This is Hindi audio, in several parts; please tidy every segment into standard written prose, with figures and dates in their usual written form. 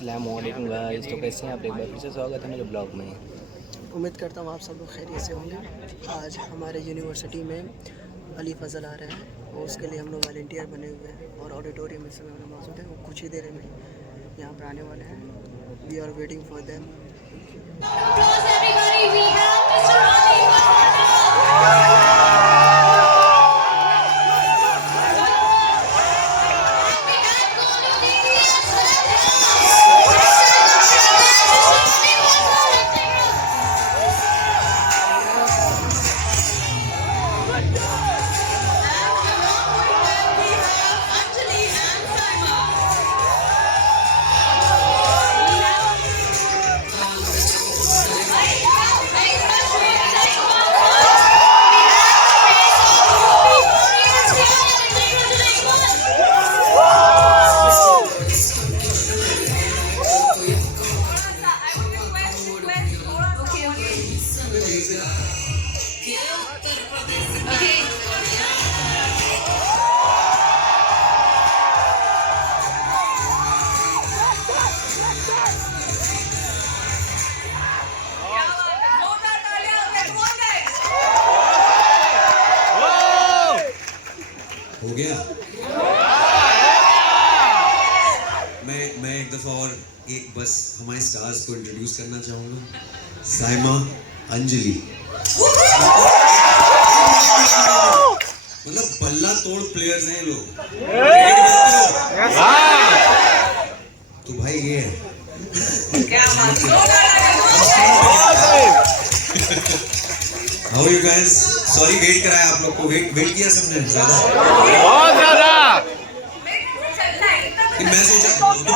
अस्सलामुअलैकुम गाइस, तो कैसे हैं आप? एक बार फिर से स्वागत है मेरे ब्लॉग में। उम्मीद करता हूँ आप सब लोग खैरियत से होंगे। आज हमारे यूनिवर्सिटी में अली फजल आ रहे हैं और उसके लिए हम लोग वॉलंटियर बने हुए हैं और ऑडिटोरियम में समय में मौजूद है। वो कुछ ही देर में यहाँ पर आने वाले हैं। We are waiting for them. हो गया। मैं एक दफा और एक बस हमारे स्टार्स को इंट्रोड्यूस करना चाहूंगा। साइमा, अंजलि, मतलब बल्ला तोड़ प्लेयर्स हैं लोग। तो भाई ये है। How are you guys? Sorry wait कराया आप लोग को। वेट किया सबने ज्यादा। बहुत ज्यादा। मैं सोचा तो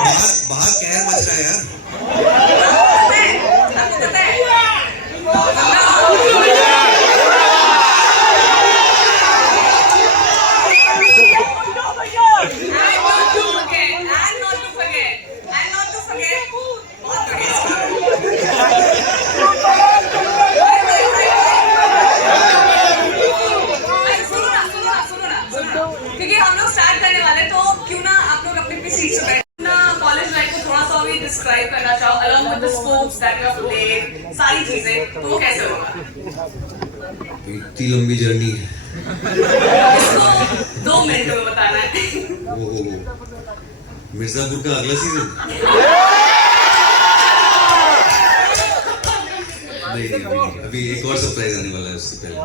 बाहर कहर मच रहा है यार। क्योंकि हम लोग स्टार्ट करने वाले, तो क्यों ना आप लोग अपनी सीट से बैठ ना कॉलेज लाइफ को थोड़ा सा भी डिस्क्राइब करना चाहो, along with the sports that you have played, सारी चीजें, तो वो कैसे होगा? इतनी लंबी जर्नी है। इसको 2 मिनट में बताना है। मिर्जापुर का अगला सीजन। नहीं, अभी एक और सरप्राइज आने वाला है उससे पहले।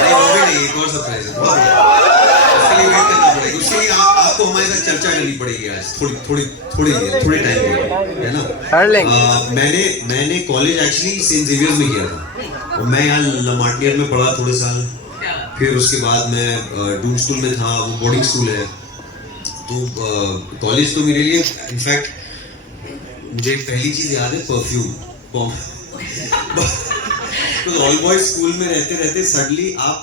नहीं, एक और सरप्राइज है। उसके लिए वेट करना पड़ेगा। उसके लिए आपको हमारे साथ चर्चा करनी पड़ेगी आज। थोड़ी टाइम है ना। मैंने कॉलेज एक्चुअली सेंट जेवियर्स में किया था और मैं यहाँ लमाटियर में पढ़ा थोड़े साल। फिर उसके बाद मैं डून स्कूल में था, वो बोर्डिंग स्कूल है। तो कॉलेज तो मेरे लिए इनफैक्ट मुझे पहली चीज याद है, परफ्यूम। तो ऑल बॉयज स्कूल में रहते रहते सडनली आप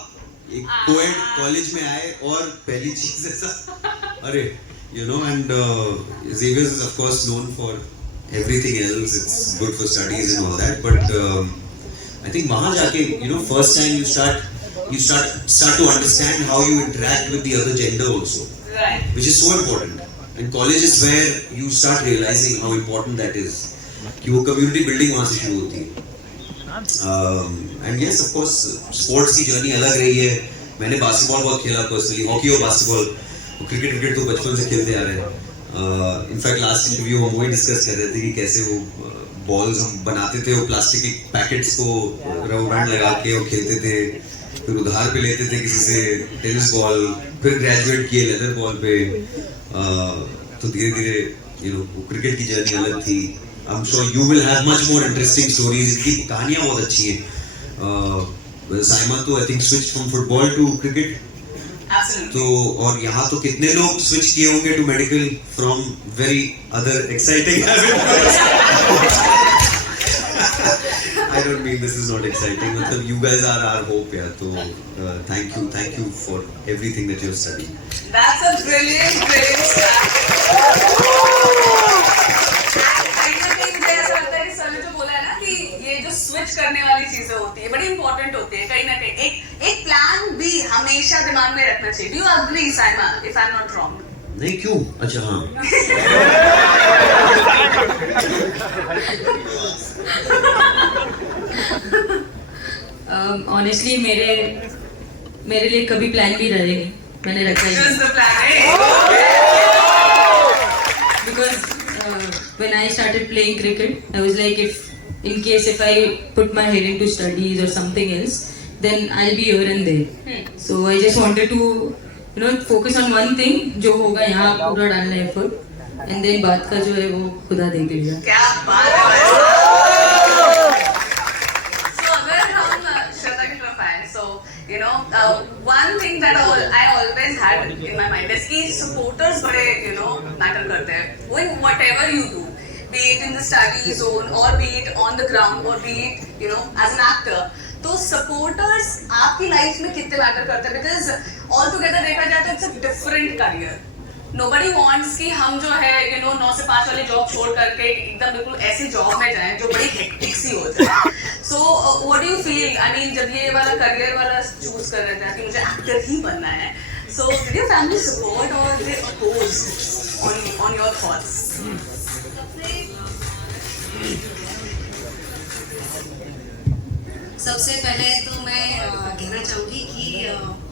एक कोएड कॉलेज में आए और पहली चीज ऐसा, अरे you know, and Xavier's is of course known for everything else. It's good for studies and all that, but I think वहाँ जाके first time you start to understand how you interact with the other gender also, Right. which is so important. And college is where you start realizing how important that is. कि वो community building वहाँ से शुरू होती है। And yes, of course, sports की जर्नी अलग रही है। मैंने बास्केटबॉल बहुत खेला पर्सनली, हॉकी और बास्केटबॉल। क्रिकेट तो बचपन से खेलते आ रहे हैं। इनफैक्ट लास्ट इंटरव्यू हम वही डिस्कस कर रहे थे कि कैसे वो बॉल्स हम बनाते थे, वो प्लास्टिक के पैकेट्स को रबर बैंड लगा के और खेलते थे। फिर उधार पे लेते थे किसी से टेनिस बॉल, फिर ग्रेजुएट किए लेदर बॉल पे। तो धीरे धीरे क्रिकेट की जर्नी अलग थी। I'm sure you will have much more interesting stories. इनकी कहानियाँ बहुत अच्छी हैं। साइमा तो I think switch from football to cricket. Absolutely. तो और यहाँ तो कितने लोग switch किए होंगे to medical from very other exciting habits. I don't mean this is not exciting. मतलब you guys are our hope यार। तो thank you for everything that you have studied. That's a brilliant start. Switch करने वाली चीजें होती है, बड़ी इंपॉर्टेंट होती है। कहीं ना कहीं एक प्लान भी हमेशा दिमाग में रखना चाहिए। Do you agree Saima, if I am not wrong? नहीं क्यों? अच्छा हाँ. ऑनेस्टली मेरे लिए कभी प्लान भी रहे नहीं, मैंने रखा ही Just the plan, eh? Because when I started playing cricket, I was like, in case if I put my head into studies or something else, then I'll be here and there. So I just wanted to focus on one thing, जो होगा यहाँ पूरा डालना है effort, and then बात का जो है वो खुदा देख लीजिए. क्या बात है भाई. So अगर हम श्रद्धा की तरफ आए, so one thing that I always had in my mind is कि supporters बड़े matter करते हैं. When whatever you do, be it in the study zone or be it on the ground or be it as an actor, तो supporters आपकी लाइफ में कितने मैटर करते हैं? बिकॉज ऑल टुगेदर देखा जाए तो it's a different career. Nobody wants कि हम जो है 9 से 5 वाली जॉब छोड़ करके एकदम बिल्कुल ऐसी जॉब में जाएं जो बड़ी हेक्टिक सी हो जाए. So what do you feel? I mean जब ये वाला करियर वाला चूज कर रहे थे कि मुझे एक्टर ही बनना है, so did your family support or they opposed on your thoughts? सबसे पहले तो मैं कहना चाहूँगी कि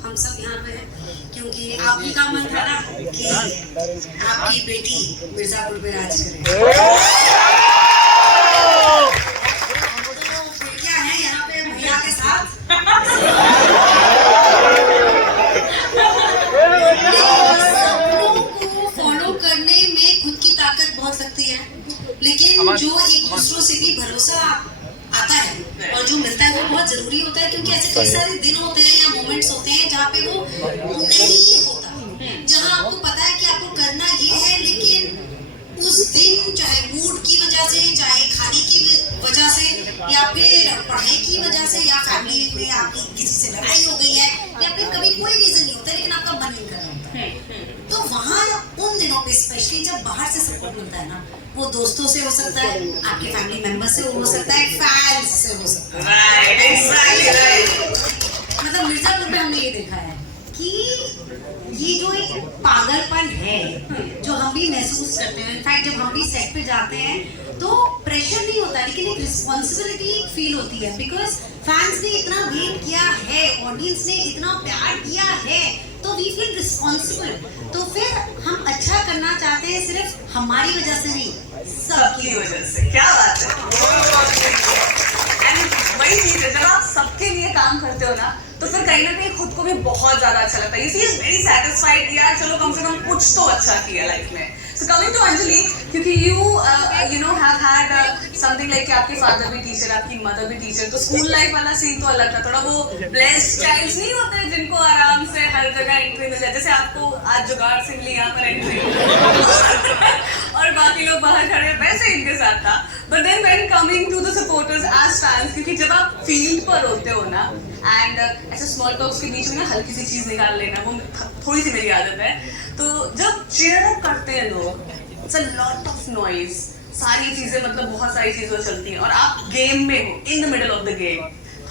हम सब यहाँ पे हैं क्योंकि आप ही का मन था ना कि आपकी बेटी मिर्जापुर पे राज करे. तो बेटियाँ हैं यहाँ पे भैया के साथ. सपनों को फॉलो करने में खुद की ताकत बहुत लगती है, लेकिन जो एक दूसरों से भी भरोसा आता है और जो मिलता है वो बहुत जरूरी होता है, क्योंकि ऐसे कई सारे दिन होते हैं या मोमेंट्स होते हैं जहाँ पे वो नहीं होता, जहाँ आपको पता है कि आपको करना ये है, लेकिन उस दिन चाहे मूड की वजह से, चाहे खाने की वजह से, या फिर पढ़ाई की वजह से, या फैमिली में आपकी किसी से लड़ाई हो गई है, या फिर कभी कोई रीजन नहीं होता लेकिन आपका मन नहीं कर रहा होता, तो वहाँ उन दिनों पे स्पेशली जब बाहर से सपोर्ट मिलता है ना, वो दोस्तों से हो सकता है, आपके फैमिली मेंबर से हो सकता है, फैंस से हो सकता है. Right, exactly right. मतलब मिर्जापुर में हमने ये देखा है कि ये जो एक पागलपन है जो हम भी महसूस करते हैं. इनफैक्ट जब हम भी सेट पे जाते हैं तो प्रेशर नहीं होता, लेकिन एक रिस्पॉन्सिबिलिटी फील होती है, बिकॉज फैंस ने इतना वेट किया है, ऑडियंस ने इतना प्यार किया है, तो वी फील रिस्पॉन्सिबल. तो फिर हम अच्छा करना चाहते हैं, सिर्फ हमारी वजह से नहीं, सबकी वजह से. क्या बात है. एंड वही चीज है, जब आप सबके लिए काम करते हो ना, तो फिर कहीं ना कहीं खुद को भी बहुत ज्यादा अच्छा लगता है. यू फील वेरी सैटिस्फाइड, यार चलो कम से कम कुछ तो अच्छा किया लाइफ में. सो कमिंग टू अंजलि, क्योंकि you have had something like कि आपके फादर भी टीचर, आपकी मदर भी टीचर, तो स्कूल लाइफ वाला सीन तो अलग था. थोड़ा वो ब्लेस्ड चाइल्ड्स नहीं होते जिनको आराम से हर जगह एंट्री मिल जाए, जैसे आपको आज जुगाड़ से मिली यहाँ पर एंट्री और बाकी लोग बाहर खड़े, वैसे इनके साथ था. But then when coming to the supporters as fans, क्योंकि जब आप फील्ड पर होते हो ना, एंड ऐसे स्मॉल टॉक्स के बीच में ना हल्की सी चीज निकाल लेना, वो थोड़ी सी मेरी आदत है. तो जब चीयर अप करते हैं लोग, it's a lot of noise, सारी चीजें मतलब बहुत सारी चीजें चलती हैं और आप गेम में हो, in the middle of the game.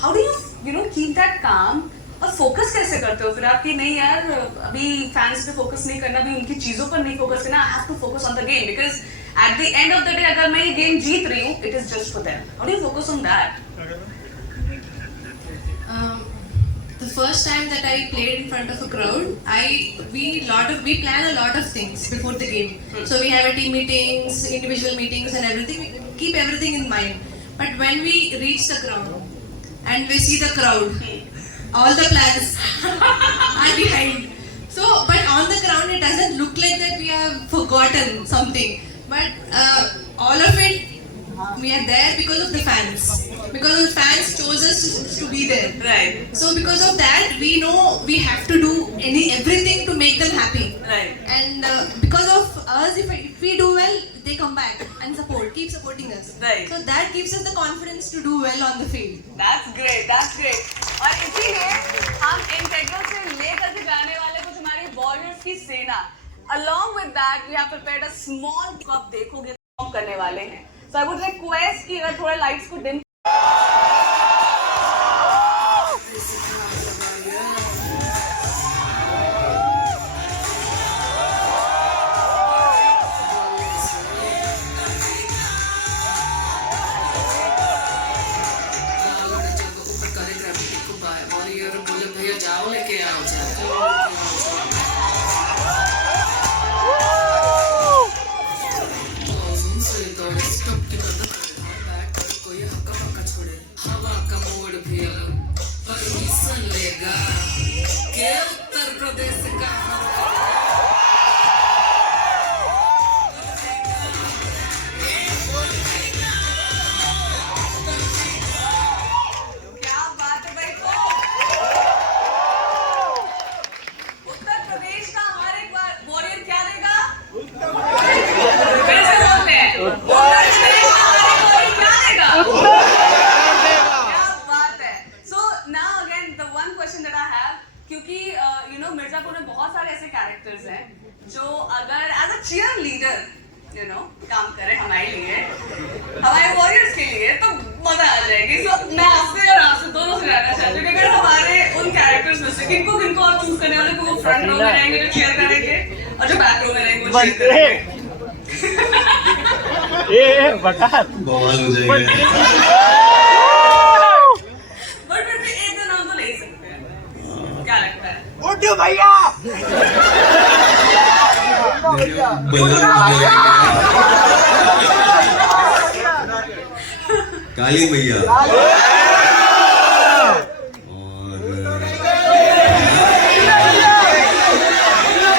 How do you keep that काम और फोकस कैसे करते हो फिर आप कि नहीं यार अभी फैंस पे फोकस नहीं करना, अभी उनकी चीजों पर नहीं फोकस करना, I have to focus on the game, because at the end of the day अगर मैं ये गेम जीत रही हूँ, it is just for them. How do you focus on that? The first time that I played in front of a crowd, we plan a lot of things before the game. So we have a team meetings, individual meetings, and everything. We keep everything in mind. But when we reach the ground and we see the crowd, all the plans are behind. So, but on the ground, it doesn't look like that we have forgotten something. But all of it, we are there because of the fans. Because the fans chose us to be there. Right. So because of that, we know we have to do everything to make them happy. Right. And because of us, if we do well, they come back and keep supporting us. Right. So that gives us the confidence to do well on the field. That's great. That's great. और इसीलिए हम इंटेग्रल से लेकर के जाने वाले कुछ हमारी वॉरियर्स की सेना. Along with that, we have prepared a small cup. देखोगे हम करने वाले हैं. So I would request कि अगर थोड़ा लाइट्स को डिम यू नो काम करे हमारे लिए, हमारे वॉरियर्स के लिए, तो मजा आ जाएगी। तो मैं आपसे और आपसे दोनों से जानना चाहती हूँ कि अगर हमारे उन कैरेक्टर्स में से किनको किनको आप चूज करने वाले, वो फ्रंट रो में रहेंगे जो चीयर करेंगे, और जो बैक रो में रहेंगे वो चीयर करेंगे। बवाल हो जाएगा। बट फिर भी एक दो नाम तो ले ही सकते हैं, क्या लगता है? काली मैया और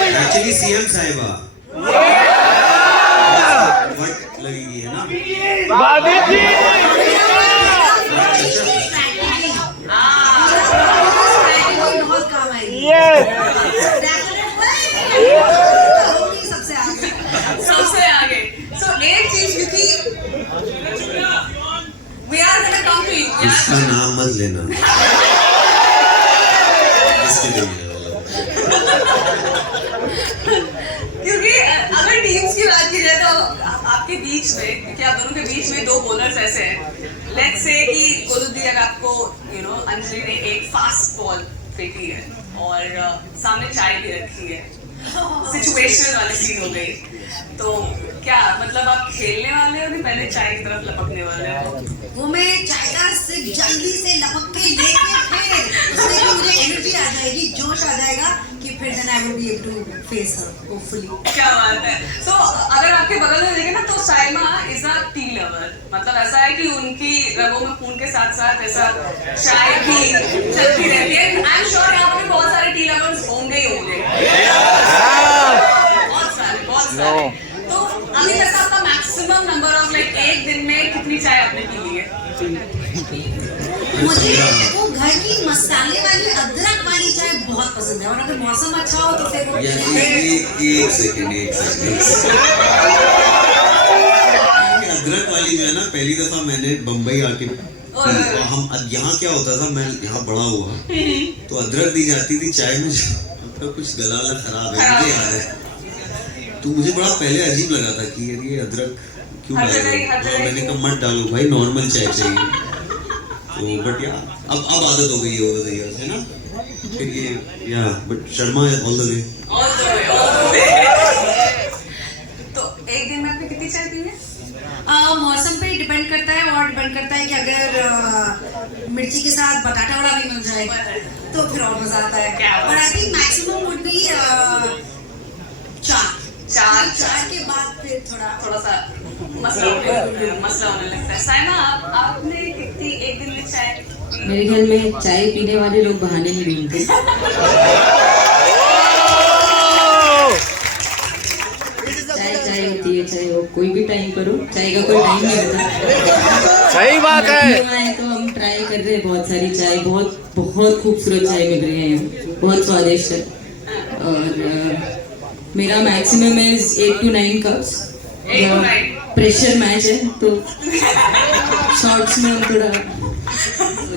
एक्चुअली सीएम साहिबा वट लगेगी, है ना? बहुत काम आएगी। सबसे आगे। सबसे आगे। So एक चीज, क्योंकि we are gonna come to you. इसका नाम मत लेना। इसके लिए क्योंकि अगर टीम्स की बात की जाए तो आपके बीच में, क्योंकि आप दोनों के बीच में दो बॉलर्स ऐसे हैं, लेट्स से कि गोलूदी अगर आपको अंजलि ने एक फास्ट बॉल फेंकी है और सामने चाय भी रखी है, सिचुएशनल वाली सीन हो गई, तो क्या मतलब आप खेलने वाले हो कि पहले चाय की तरफ लपकने वाले हो? वो मैं चाय का सिर्फ जल्दी से लपक के लेके फिर उसमें भी मुझे एनर्जी आ जाएगी, जोश आ जाएगा कि फिर then I will be able to face her hopefully. क्या बात है। सो अगर आपके बगल में देखें ना तो Saima is a tea lover, मतलब ऐसा है कि उनकी रगों में खून के साथ साथ ऐसा चाय भी चलती रहती है। आई एम श्योर यहाँ पे बहुत सारे टी लवर्स होंगे ही होंगे, बहुत सारे। तो अभी तक आपका मैक्सिमम नंबर ऑफ लाइक एक दिन में कितनी चाय आपने पी ली है? मुझे वो घर की मसाले वाली अदरक वाली चाय बहुत पसंद है, और अगर मौसम अच्छा हो तो फिर वो एक सेकंड अदरक वाली जो है ना, पहली दफा मैंने बम्बई आके हम यहाँ क्या होता था, मैं यहाँ बड़ा हुआ तो अदरक दी जाती थी चाय में, मतलब कुछ गला वाला खराब है मुझे याद है, तो मुझे बड़ा पहले अजीब लगा था कि यार ये अदरक क्यों डाल, मैंने कहा मत डालो भाई, नॉर्मल चाय चाहिए। तो बट यार अब आदत हो गई है ओवर द इयर्स, है ना? फिर ये या but Sharma all the way. तो एक दिन में आपने कितनी चाय पी है? मौसम पे डिपेंड करता है, और डिपेंड करता है कि अगर मिर्ची के साथ बटाटा वड़ा भी मिल जाए तो फिर और मजा आता है। और I think maximum would be चार के बाद फिर थोड़ा सा मसला होने लगता है। साइमा आपने कितनी एक दिन में चाय? मेरे ख्याल में चाय पीने वाले लोग बहाने नहीं ढूंढते। चाय होती है, चाहे वो कोई भी टाइम करो, चाय का कोई टाइम नहीं होता। सही बात है। तो हम ट्राई कर रहे हैं बहुत सारी चाय, बहुत खूबसूरत चाय मिल रही है, बहुत स्वादिष्ट है, और मेरा मैक्सिमम है 8 to 9 कप्स। प्रेशर मैच है तो शॉर्ट्स में हम थोड़ा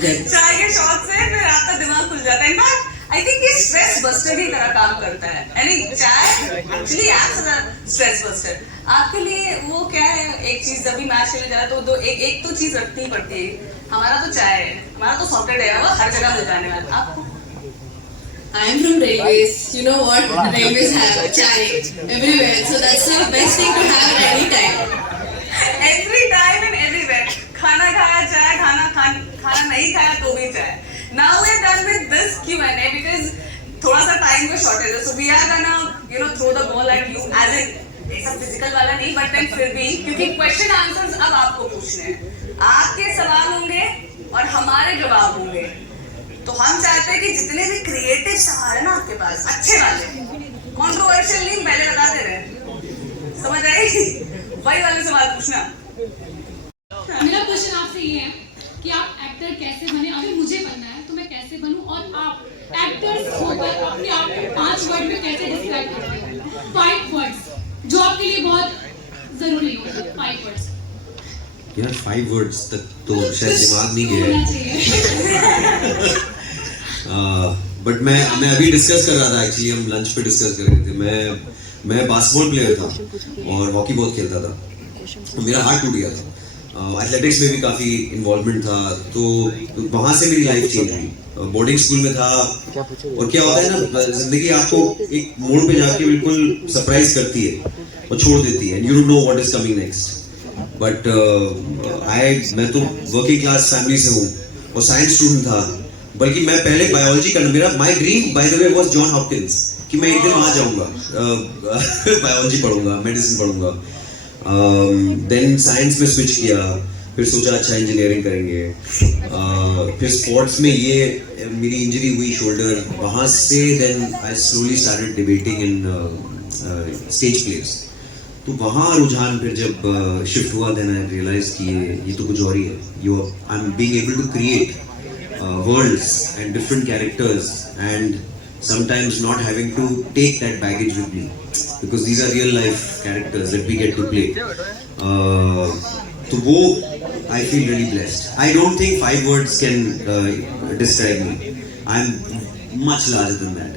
चाय के शॉट से फिर आपका दिमाग खुल जाता है। इनफैक्ट आई थिंक ये स्ट्रेस बस्टर की तरह काम करता है, यानी चाय actually acts as a stress buster. आपके लिए वो क्या है, एक चीज जब भी मैच खेलने जा रहा तो एक तो चीज रखनी ही पड़ती है। हमारा तो चाय है, हमारा तो सॉकेट है, वो हर जगह मिल जाने वाला। आपको? I'm from railways. You know what? Railways have chai everywhere, so that's the best thing to have at any time. Every time and everywhere. खाना खाया चाय, खाना नहीं खाया तो भी चाय. Now we're done with this Q&A because थोड़ा सा टाइम का शॉर्टेज है, so we are gonna throw the ball at you as in ऐसा फिजिकल वाला नहीं, but then फिर भी क्योंकि क्वेश्चन आंसर्स अब आपको पूछने हैं, आपके सवाल होंगे और हमारे जवाब होंगे। तो हम चाहते हैं कि जितने भी क्रिएटिव सवाल है ना आपके पास, अच्छे वाले, कंट्रोवर्शियल नहीं, पहले बता दे रहे, समझ आई? वही वाले सवाल पूछना। मेरा क्वेश्चन आपसे ये है कि आप एक्टर कैसे बने? अगर मुझे बनना है तो मैं कैसे बनूं, और आप एक्टर्स होकर अपने आप को 5 वर्ड में कैसे डिस्क्राइब करते हैं? 5 वर्ड्स जो आपके लिए बहुत जरूरी होगा। 5 वर्ड्स यार 5 वर्ड्स तक तो शायद दिमाग नहीं गया। बट मैं अभी डिस्कस कर रहा था, एक्चुअली हम लंच पे डिस्कस कर रहे थे। मैं मैं बास्केटबॉल प्लेयर था और हॉकी बहुत खेलता था, तो मेरा हार्ट टूट गया था। एथलेटिक्स में भी काफ़ी इन्वॉल्वमेंट था, तो वहाँ से मेरी लाइफ चेंज हुई। बोर्डिंग स्कूल में था, और क्या होता है ना, जिंदगी आपको एक मोड़ पे जाके बिल्कुल सरप्राइज करती है और छोड़ देती है, and you don't know what is coming next. But मैं तो वर्किंग क्लास फैमिली से हूँ और साइंस स्टूडेंट था, बल्कि मैं पहले बायोलॉजी करना, मेरा my dream by the way was John Hopkins, कि मैं एक दिन वहाँ जाऊँगा, बायोलॉजी पढ़ूंगा, मेडिसिन पढ़ूंगा। देन साइंस में स्विच किया, फिर सोचा अच्छा इंजीनियरिंग करेंगे, फिर स्पोर्ट्स में ये मेरी इंजरी हुई शोल्डर, वहाँ से then I slowly started debating in stage place. तो वहाँ रुझान फिर जब शिफ्ट हुआ, देन आई रियलाइज कि ये तो कुछ और ही है। I am being able to create worlds and different characters, and sometimes not having to take that baggage with me, because these are real life characters that we get to play. So wo I feel really blessed. I don't think 5 words can describe me. I'm much larger than that.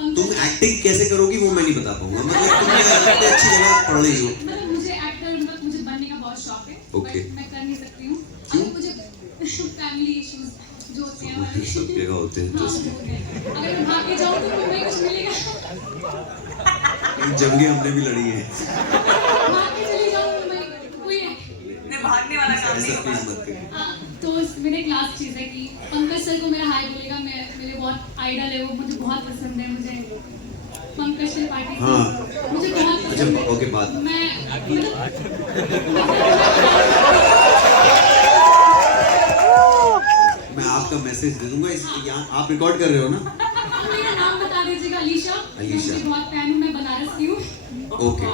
तुम एक्टिंग कैसे करोगी वो मैं नहीं बता पाऊंगा, मतलब तुम इतनी अच्छी जगह पढ़ रही हो। मुझे एक्टर मुझे बनने का बहुत शौक है, Okay. मैं कर नहीं सकती हूँ। अगर मुझे फैमिली इश्यूज जो होते हैं हमारे, सब जगह होते हैं, हाँ, just वो होते हैं। अगर मैं भाग के जाऊँ तो मुझे कुछ मिलेगा, जंगे हमने भी लड़ी है, भाग के चली जाऊँ तो मैं कोई ने भागने वाला काम नहीं ऐसा प्लीज होगा। मत करिए। हाँ, तो मेरे एक लास्ट चीज़ है कि पंकज सर को मेरा हाई बोलेगा, मेरे बहुत आइडल है वो, मुझे बहुत पसंद है, मुझे पंकज त्रिपाठी हाँ। मुझे बहुत अच्छा, पसंद है। ओके, बात मैं आपका मैसेज दे दूंगा, यहाँ आप रिकॉर्ड कर रहे हो ना? आप मेरा नाम बता दीजिएगा, अलीशा। अलीशा। मैं बहुत फैन हूँ, मैं बनारस की हूँ। Okay,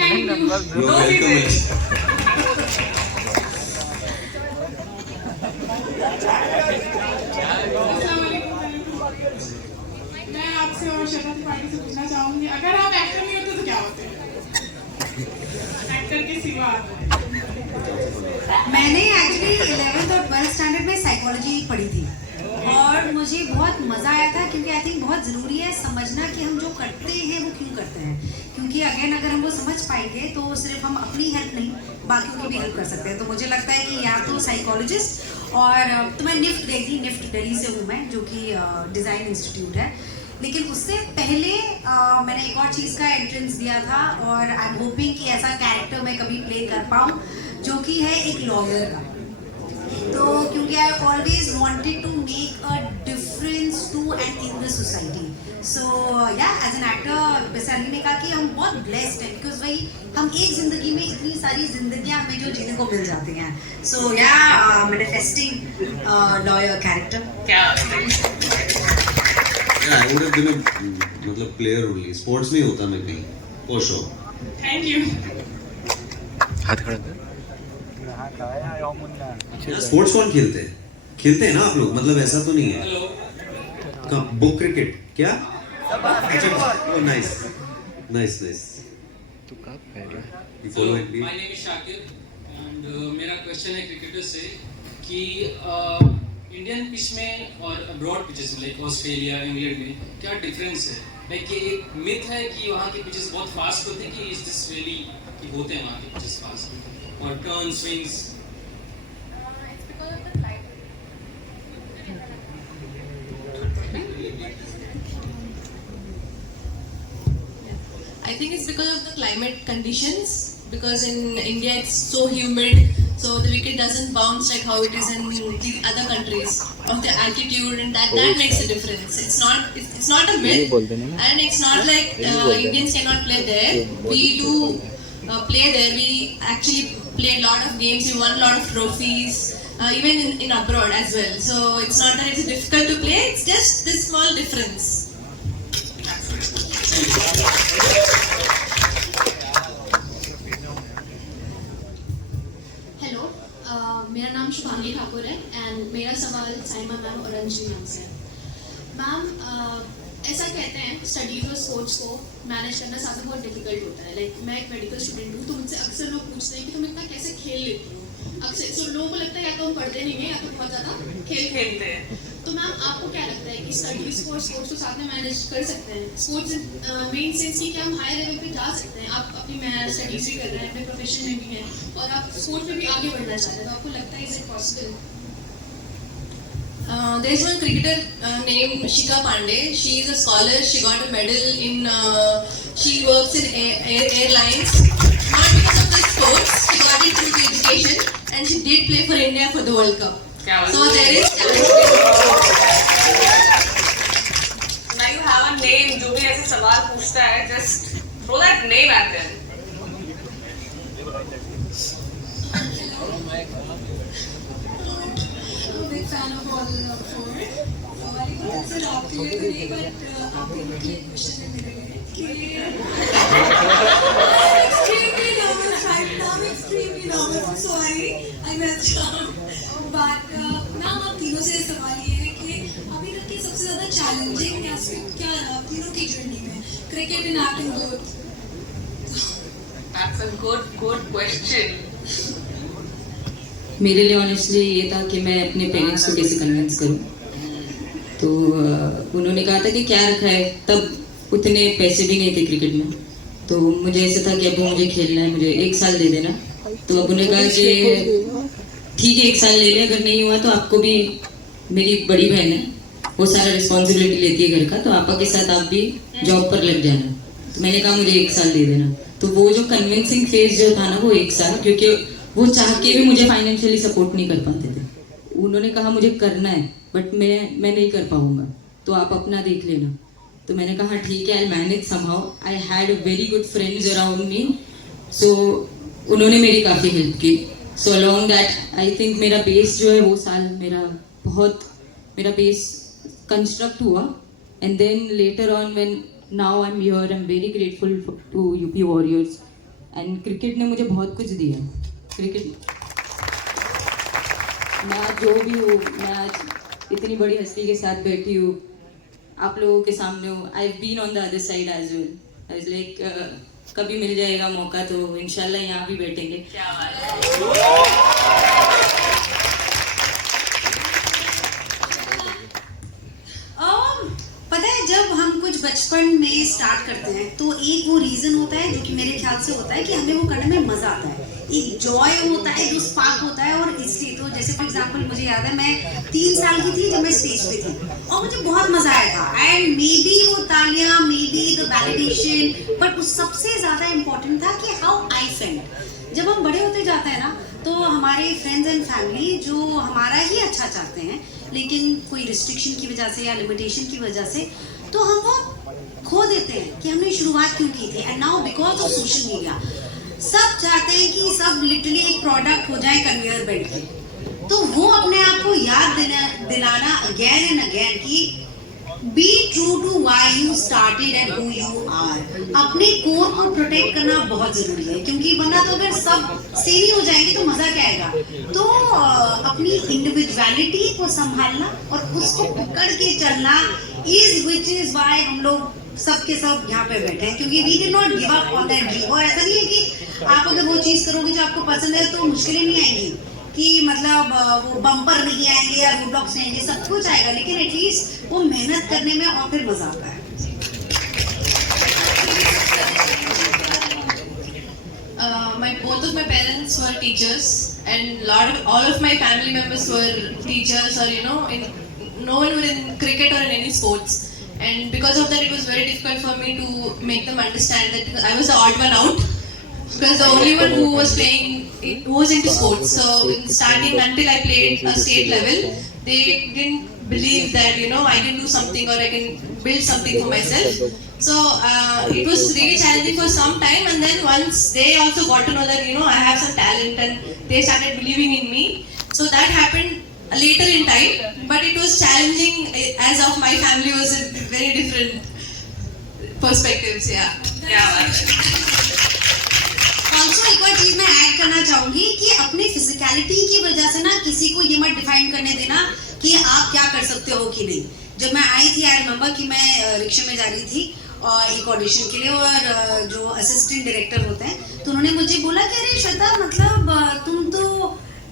thank you. You are welcome. मैं आपसे और शरद त्रिपाठी से पूछना चाहूंगी, अगर आप एक्टर नहीं होते तो क्या होते हैं? एक्टर के सिवा मैंने एक्चुअली 11th और 12th स्टैंडर्ड में साइकोलॉजी पढ़ी थी और मुझे बहुत मज़ा आया था, क्योंकि आई थिंक बहुत ज़रूरी है समझना कि हम जो करते हैं वो क्यों करते हैं, क्योंकि अगेन अगर हम वो समझ पाएंगे तो सिर्फ हम अपनी हेल्प नहीं बाकियों की भी हेल्प कर सकते हैं। तो मुझे लगता है कि या तो साइकोलॉजिस्ट, और तो मैं निफ्ट दिल्ली से हूँ मैं, जो कि डिज़ाइन इंस्टीट्यूट है, लेकिन उससे पहले मैंने एक और चीज़ का एंट्रेंस दिया था, और आई एम होपिंग कि ऐसा कैरेक्टर मैं कभी प्ले कर पाऊँ जो कि है एक लॉयर का। तो क्योंकि I always wanted to make a difference to end in the society, so या एज एन एक्टर बेसाली ने कहा कि हम बहुत ब्लेस्ड हैं, बिकॉज भाई हम एक ज़िंदगी में इतनी सारी जिंदगियां हमें जो जीने को मिल जाती हैं। सो या मैनिफेस्टिंग लॉयर कैरेक्टर। क्या Yeah, I would have been a मतलब player only. Sports में होता मैं कहीं, for sure. Thank you. हाथ खड़ा कर। स्पोर्ट्स कौन खेलते हैं? खेलते हैं ना आप लोग, मतलब ऐसा तो नहीं है। कहाँ? बुक क्रिकेट क्या? अच्छा, नाइस नाइस नाइस। तू कब कर रहा है? You follow NBA? My name is Shakir and मेरा क्वेश्चन है क्रिकेटर से कि इंडियन पिच में और अब्रॉड पिचेस में लाइक ऑस्ट्रेलिया, इंग्लैंड में क्या डिफरेंस है? लाइक ये एक मिथ है कि वहाँ के पिचेस बहुत फास्ट होते हैं, कि इज दिस रियली कि होते हैं वहाँ के पिचेस फास्ट और turn swings? I think it's because of the climate conditions. Because in India it's so humid, so the wicket doesn't bounce like how it is in the other countries of the altitude, and that makes a difference. It's not a myth, and it's not like Indians cannot play there. We do play there. We actually played a lot of games. We won a lot of trophies, even in abroad as well. So it's not that it's difficult to play. It's just this small difference. Hello, मेरा नाम शुभांगी ठाकुर है एंड मेरा सवाल साइमा मैम और अंजलि मैम से है। मैम, ऐसा कहते हैं स्टडीज और स्पोर्ट्स को मैनेज करना साथ में बहुत डिफिकल्ट होता है. लाइक मैं एक मेडिकल स्टूडेंट हूँ, तो मुझसे अक्सर लोग पूछते हैं कि तुम इतना कैसे खेल लेती हो. अक्सर तो लोगों को लगता है या तो हम पढ़ते नहीं है या तो बहुत ज़्यादा खेलते हैं. तो मैम आपको क्या लगता है कि स्टडीज को और स्पोर्ट्स को साथ में मैनेज कर सकते हैं? स्पोर्ट्स मेन सेंस की कि हम हाई लेवल पे जा सकते हैं. आप अपनी स्टडीज भी कर रहे हैं, अपने प्रोफेशन में भी हैं और आप स्पोर्ट्स में भी आगे बढ़ना चाहते हैं, तो आपको लगता है is it possible? There is one cricketer named Shika Pandey. She is a scholar. She got a medal in. She works in airlines. Not because of the sports. She got it through the education, and she did play for India for the World Cup. So there is talent. Now you have a name. जो भी ऐसे सवाल पूछता है, just throw that name at them. fan of all four. Sir आपके लिए तो नहीं, बट आपके लिए क्वेश्चन है मेरे लिए कि extremely nervous right now, extremely nervous. I'm sorry, I messed up. But ma'am आप तीनों से सवाल ये है कि अभी तक की सबसे ज़्यादा चैलेंजिंग एस्पेक्ट क्या रहा तीनों की जर्नी में, cricket and acting both? That's a good question. मेरे लिए ऑनेस्टली ये था कि मैं अपने पेरेंट्स को कैसे कन्विंस करूं. तो उन्होंने कहा था कि क्या रखा है, तब उतने पैसे भी नहीं थे क्रिकेट में. तो मुझे ऐसा था कि अब मुझे खेलना है, मुझे 1 साल दे देना. तो अब उन्होंने कहा कि ठीक है 1 साल ले लें, अगर नहीं हुआ तो आपको भी, मेरी बड़ी बहन है वो सारा रिस्पॉन्सिबिलिटी लेती है घर का, तो आपा के साथ आप भी जॉब पर लग जाना. तो मैंने कहा मुझे 1 साल दे देना. तो वो जो कन्विंसिंग फेज जो था ना वो 1 साल, क्योंकि वो चाह के भी मुझे फाइनेंशियली सपोर्ट नहीं कर पाते थे. उन्होंने कहा मुझे करना है बट मैं नहीं कर पाऊंगा, तो आप अपना देख लेना. तो मैंने कहा ठीक है, I manage somehow. I had very good friends around me, so उन्होंने मेरी काफ़ी हेल्प की. So along that I think मेरा बेस जो है वो साल मेरा बेस कंस्ट्रक्ट हुआ. And then later on when now I am here, I am very grateful to UP Warriors. एंड क्रिकेट ने मुझे बहुत कुछ दिया. क्रिकेट मैं आज जो भी हूँ, मैं आज इतनी बड़ी हस्ती के साथ बैठी हूँ, आप लोगों के सामने हूँ. I have been on the other side as well. I was like कभी मिल जाएगा मौका तो इंशाल्लाह यहाँ भी बैठेंगे. क्या बात है. पता है जब हम कुछ बचपन में स्टार्ट करते हैं तो एक वो रीज़न होता है जो कि मेरे ख्याल से होता है कि हमें वो करने में मज़ा आता है, एक जॉय होता है, जो स्पार्क होता है. और इसलिए तो जैसे फॉर एग्जांपल मुझे याद है मैं 3 साल की थी जब मैं स्टेज पे थी और मुझे बहुत मज़ा आया था. एंड मे बी वो तालियां, may be the validation, but उस सबसे ज़्यादा इम्पोर्टेंट था कि हाउ आई फेल्ट. जब हम बड़े होते जाते हैं ना तो हमारे फ्रेंड्स एंड फैमिली जो हमारा ही अच्छा चाहते हैं, लेकिन कोई रिस्ट्रिक्शन की वजह से या लिमिटेशन की वजह से तो हम वो खो देते हैं कि हमने शुरुआत क्यों की थी. And now because of social media सब चाहते हैं कि सब लिटरली एक प्रोडक्ट हो जाए कन्वेयर बेल्ट के. तो वो अपने आप को याद दिलाना अगेन एंड अगेन कि be true to why you started and who you are. अपने कोर को प्रोटेक्ट करना बहुत जरूरी है, क्योंकि वरना तो अगर सब सेम हो जाएंगे तो मजा क्या आएगा. तो अपनी इंडिविजुअलिटी को संभालना और उसको पकड़ के चलना विच इज व्हाई हम लोग सब के सब यहाँ पे बैठे हैं, क्योंकि we did not give up on that dream. और ऐसा नहीं है कि आप अगर वो चीज़ करोगे जो आपको पसंद है तो मुश्किलें नहीं आएंगी, कि मतलब वो बम्पर नहीं आएंगे या रोड ब्लॉक्स नहीं आएंगे, सब कुछ आएगा, लेकिन एटलीस्ट वो मेहनत करने में और फिर मजा आता है. Both of my parents were teachers, and all of my family members were teachers, or no one were in cricket or in any sports. And because of that, it was very difficult for me to make them understand that I was the odd one out, because the only one who was playing, who was into sports. So in starting, until I played a state level, they didn't believe that I can do something or I can build something for myself. So it was really challenging for some time, and then once they also got to know that I have some talent, and they started believing in me. So that happened later in time, but it was challenging as of my family was in very different perspectives. Also एक और चीज मैं ऐड करना चाहूंगी कि अपने फिजिकलिटी की वजह से ना किसी को ये मत डिफाइन करने देना कि आप क्या कर सकते हो कि नहीं. जब मैं आई थी, आई रिमेम्बर कि मैं रिक्शा में जा रही थी एक ऑडिशन के लिए, और जो असिस्टेंट डायरेक्टर होते हैं तो उन्होंने मुझे बोला कि अरे श्वेता मतलब तुम तो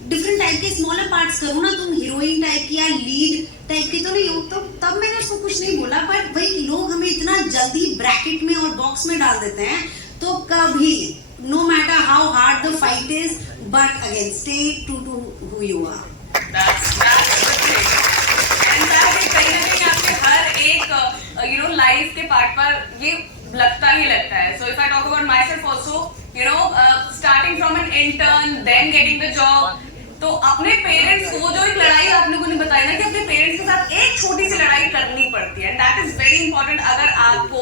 डिफरेंट टाइप के स्मॉलर पार्ट्स करो ना, तुम हीरोइन टाइप की या लीड टाइप की तो नहीं हो। तो तब मैंने उसको कुछ नहीं बोला, बट भाई लोग हमें इतना जल्दी ब्रैकेट में और बॉक्स में डाल देते हैं, तो कभी no matter how hard the fight is, but again stay true to who you are. कहीं ना कहीं आपके हर एक लाइफ के पार्ट पर ये लगता ही लगता है। So if I talk about myself also, starting from an intern then getting the job, तो अपने पेरेंट्स को जो एक लड़ाई आपने को नहीं बताई ना कि अपने पेरेंट्स के साथ एक छोटी सी लड़ाई करनी पड़ती है, दैट इज वेरी इंपॉर्टेंट अगर आपको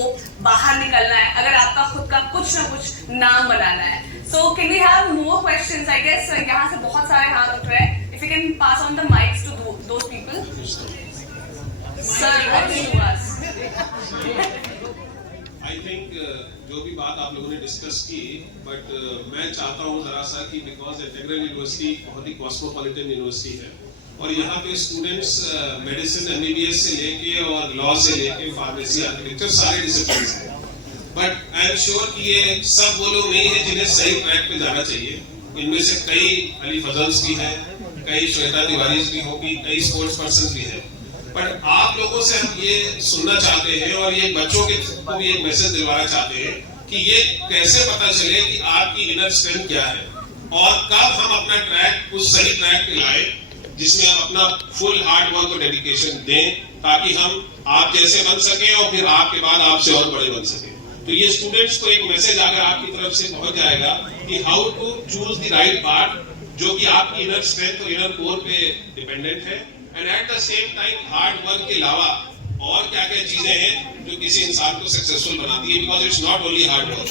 बाहर निकलना है, अगर आपका खुद का कुछ ना कुछ नाम बनाना है। So can we have more questions? I guess यहाँ से बहुत सारे हाथ उठ रहे हैं। If you can pass on the mics to those people. Sir what do you ask? I think जो भी बात आप लोगों ने डिस्कस की, बट मैं चाहता हूँ जरा सा कि बिकॉज इंटीग्रल यूनिवर्सिटी बहुत ही कॉस्मोपॉलिटन यूनिवर्सिटी है और यहाँ पे स्टूडेंट्स मेडिसिन MBBS से लेके और लॉ से लेके फार्मेसी आर्किटेक्चर सारे डिसिप्लिन हैं, बट आई एम श्योर कि ये सब वो लोग नहीं है जिन्हें सही ट्रैक पे जाना चाहिए। इनमें से कई अली फजल्स भी हैं, कई श्वेता तिवारी भी होगी, कई स्पोर्ट्स पर्सन भी हैं, पर आप लोगों से हम ये सुनना चाहते हैं और ये बच्चों को भी एक मैसेज दिलवाना चाहते हैं कि ये कैसे पता चले कि आपकी इनर स्ट्रेंथ क्या है और कब हम अपना ट्रैक उस सही ट्रैक पे लाए जिसमें हम अपना फुल हार्ड वर्क और डेडिकेशन दें ताकि हम आप जैसे बन सकें और फिर आपके बाद आपसे और बड़े बन सकें। तो ये स्टूडेंट्स को एक मैसेज अगर आपकी तरफ से पहुंच जाएगा कि how to choose the right part जो कि आपकी इनर स्ट्रेंथ और इनर कोर पे डिपेंडेंट है, and at the same time hard work के अलावा और क्या क्या चीजें हैं जो किसी इंसान को सक्सेसफुल बनाती है, because it's not only hard work,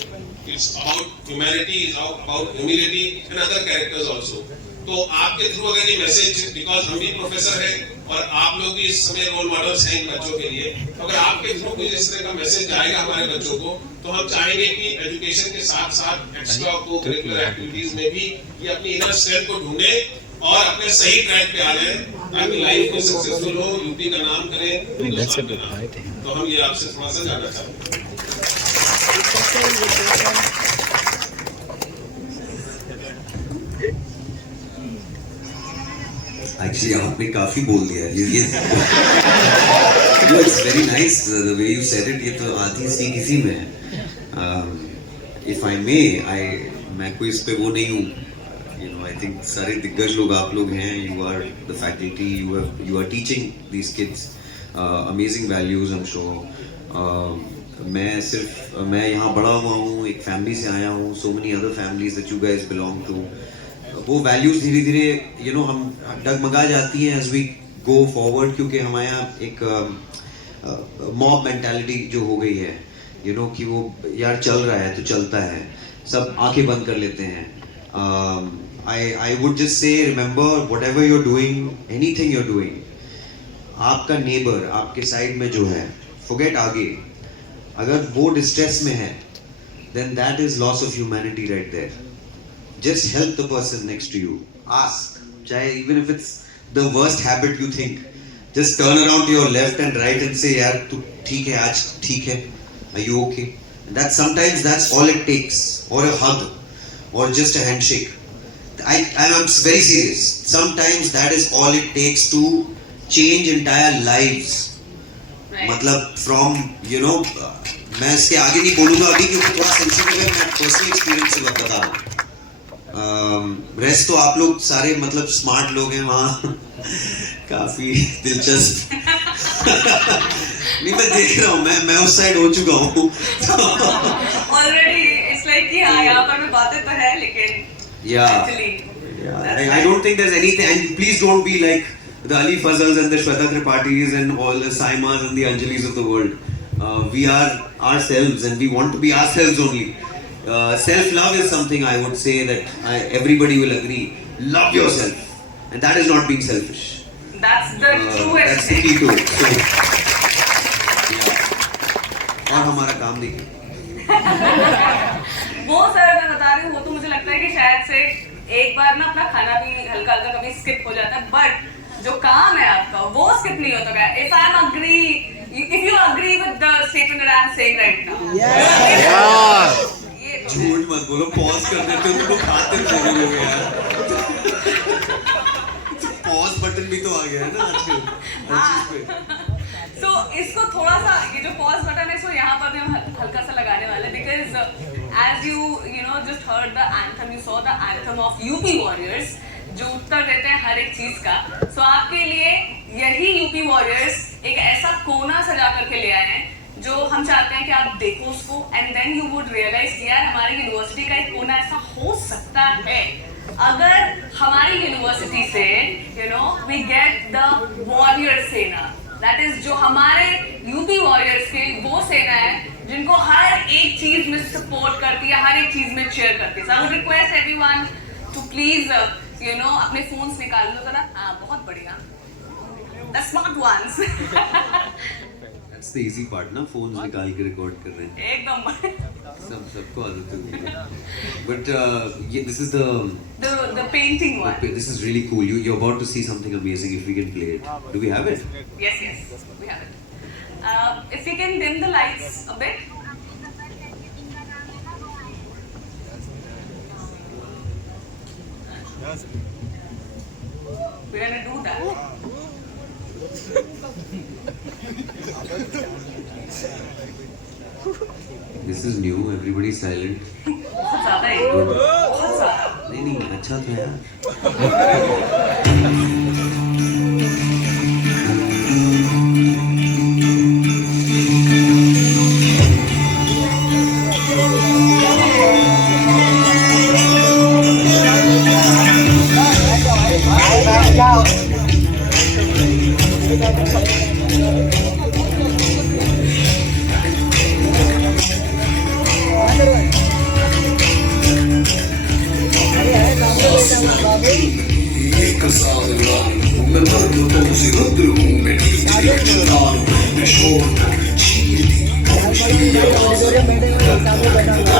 it's about humanity, it's about humility and other characters also. तो आपके थ्रू अगर ये मैसेज, बिकॉज हम भी प्रोफेसर हैं और आप लोग भी इस समय रोल मॉडल्स हैं इन बच्चों के लिए, तो अगर आपके थ्रू कुछ इस तरह का मैसेज जाएगा हमारे बच्चों को तो हम चाहेंगे कि एजुकेशन के साथ साथ एक्स्ट्रा को करिकुलर एक्टिविटीज में भी ये अपनी इनर स्ट्रेंथ को ढूंढे और अपने सही ट्रैक पे आ जाए ताकि लाइफ में सक्सेसफुल हो, यूपी का नाम करें। तो हम ये आपसे थोड़ा सा जानना चाहते हैं। एक्चुअली आपने काफी बोल दिया ये it's very nice the way you said it. ये तो आधी सीख इसी में है। इफ आई मे मैं कोई इस पे वो नहीं हूँ, I think सारे दिग्गज लोग आप लोग हैं, you are the faculty, you are teaching these kids amazing values I'm sure। मैं यहाँ बड़ा हुआ हूँ, एक फैमिली से आया हूँ, so many other families that you guys belong to, वो values धीरे धीरे हम डगमगा जाती हैं as we go forward, क्योंकि हमारे यहाँ एक mob mentality जो हो गई है, कि वो यार चल रहा है तो चलता है, सब आंखें बंद कर लेते हैं। I would just say, remember, whatever you're doing, anything you're doing, आपका neighbor, आपके side में जो है, forget आगे, अगर वो distress में है, then that is loss of humanity right there. Just help the person next to you. Ask, चाहे even if it's the worst habit you think, just turn around to your left and right and say, यार तू ठीक है आज, ठीक है, are you okay? And that sometimes that's all it takes, or a hug, or just a handshake. I'm very serious. Sometimes that is all it takes to change entire lives. मतलब from मैं इसके आगे नहीं बोलूँगा अभी क्योंकि थोड़ा सेंसिटिव है, मैं पर्सनल एक्सपीरियंस से बता रहा हूँ। रेस्ट तो आप लोग सारे मतलब स्मार्ट लोग हैं वहाँ काफी दिलचस्प नहीं मैं देख रहा हूँ, मैं उस साइड हो चुका हूँ ऑलरेडी। इट्स लाइक कि हाँ यहाँ पर मैं बातें तो है लेकिन I don't think there's anything, and please don't be like the Ali Fazals and the Shweta Tripatis and all the Saimas and the Anjalis of the world. We are ourselves and we want to be ourselves only. Self-love is something I would say that everybody will agree. Love yourself, and that is not being selfish. That's the truest. That's the key to it. और हमारा काम देखिए। वो सर मैं बता रही हूँ, वो तो मुझे लगता है कि शायद से एक बार ना अपना खाना भी हल्का कभी स्किप हो जाता है, बट जो काम है आपका वो स्किप नहीं होता है। If I M agree if you agree with the statement that I am saying right now. ये तो झूठ मत बोलो, पॉज कर देते हो तो खाते जरूर हो गया। पॉज बटन भी तो आ गया है ना आजकल हर चीज पे। So इसको थोड़ा सा ये जो पॉज बटन है इसको यहाँ पर भी हम हल्का सा लगाने वाले because as you know just heard the anthem, you saw the anthem of UP Warriors जो उत्तर देते हैं हर एक चीज का। So आपके लिए यही UP Warriors एक ऐसा कोना सजा करके ले आए हैं जो हम चाहते हैं कि आप देखो उसको and then you would realise कि यार हमारी यूनिवर्सिटी का एक कोना ऐसा हो सकता है अगर हमारी यूनिवर्सिटी से वी गेट द वॉरियर सेना। दैट इज जो हमारे यूपी वॉरियर्स की वो सेना है जिनको हर एक चीज में सपोर्ट करती है, हर एक चीज में cheer करती है। So I would request everyone to please अपने फोन्स निकाल लो जरा। हाँ बहुत बढ़िया, the smart ones। That's the easy part ना, फोन निकाल के रिकॉर्ड कर रहे हैं। एकदम सबको आदत है। But this is the painting one। This is really cool. You're about to see something amazing. If we can play it, do we have it? Yes, we have it. If we can dim the lights a bit. We're gonna do that. This is new. Everybody silent. बहुत ज़्यादा है, बहुत ज़्यादा। नहीं अच्छा था यार। ऑडिटोरियम बैठे हुए सामने बैठा हुआ